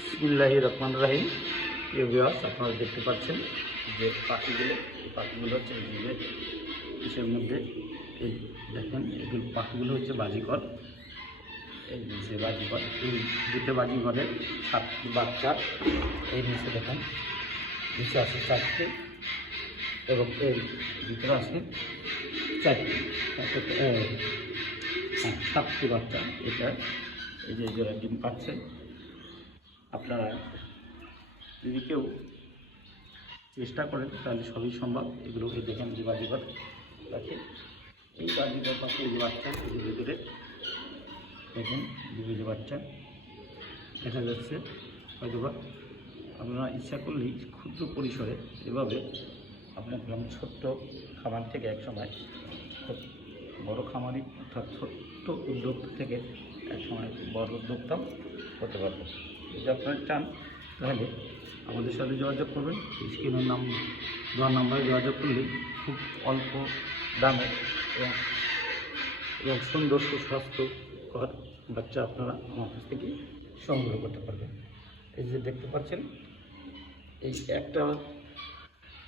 বিসমিল্লাহির রহমানির রহিম। প্রিয় ভিউয়ার্স, আপনারা দেখতে পাচ্ছেন যে পাখিগুলো হচ্ছে এই যে কিসের মধ্যে, এই দেখেন এগুলো পাখিগুলো হচ্ছে বাজিকর। এই নিচে বাজিকর, এই দুটো বাজিকরের 7টি বাচ্চা। এই নিচে দেখেন, নিচে আছে 4টি এবং এর ভিতরে আছে 4টি, 7টি বাচ্চা। এটা এই যে জোড়া ডিম পাচ্ছে। আপনারা যদি কেউ চেষ্টা করেন তাহলে সবই সম্ভব। এগুলো এই দেখেন যে বাজিঘর পাখি, এই বাজিঘর পাখি এই যে বাচ্চা, এই যে ভিতরে দেখেন যে বাচ্চা দেখা যাচ্ছে। হয়তো বা আপনারা ইচ্ছা করলেই ক্ষুদ্র পরিসরে এভাবে আপনার গ্রাম ছোট্ট খামার থেকে একসময় বড় খামারি অর্থাৎ ছোট্ট উদ্যোক্তা থেকে একসময় বড় উদ্যোক্তাও হতে পারবে। যদি আপনারা চান তাহলে আমাদের সাথে যোগাযোগ করবেন। স্ক্রিনের দেওয়ার নাম্বারে যোগাযোগ করলেই খুব অল্প দামে এবং সুন্দর সুস্বাস্থ্যকর বাচ্চা আপনারা আমার কাছ থেকে সংগ্রহ করতে পারবেন। এই যে দেখতে পাচ্ছেন, এই একটা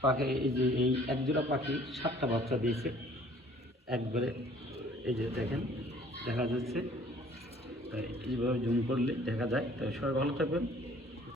পাখি, এই যে এই একজোড়া পাখি 7টা বাচ্চা দিয়েছে একবারে। এই যে দেখেন দেখা যাচ্ছে, এইভাবে জুম করলে দেখা যায়। তাই সবাই ভালো থাকবেন।